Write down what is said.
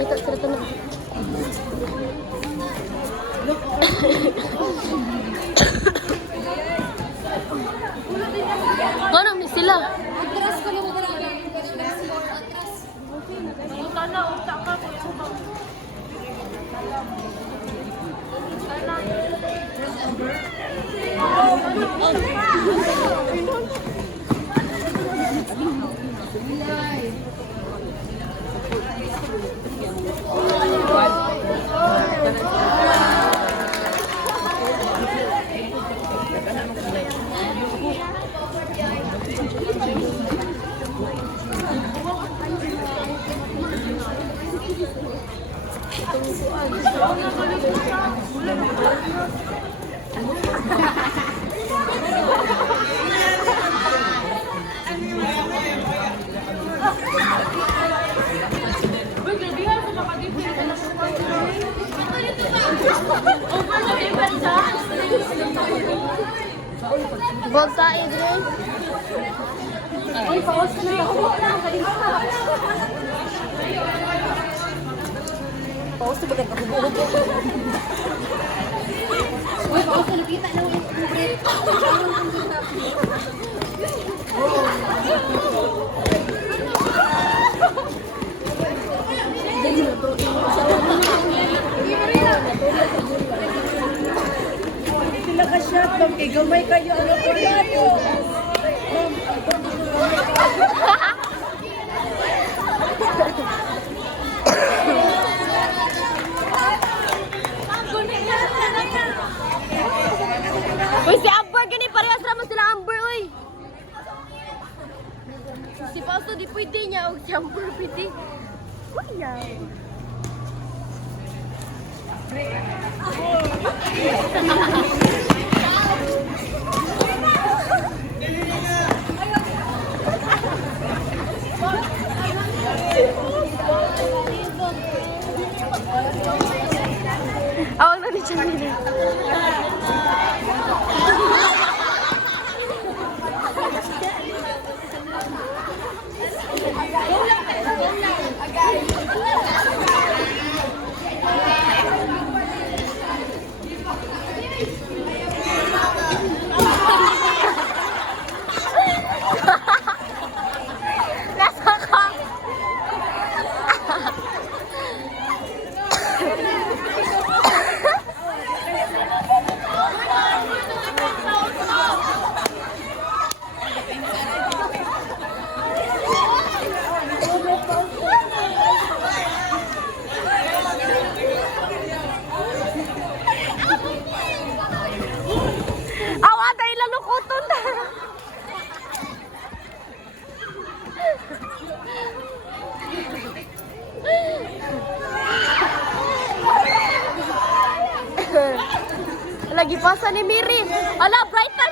Kita sila ito na. Ano, may sila? Atras ko na mo dala. Atras. Tala, utak ka po. Huwag ka, Adrian. Uy, paus na ako. Paus na bagay kahubo-hubo. Uy, paus na nakita na ulit. Sila ka shot, kay gamay kayo ano ko yayo. Uy, si Amber, gani parehas naman sila Amber, uy. Si Fausto, di pwede niya. O si Amber, pwede. Uy, yan. Awag na ni Chanila. Nasa ka. Awa tayo lalukuton na. Lagi pasa ni Miri. Ala, bright na.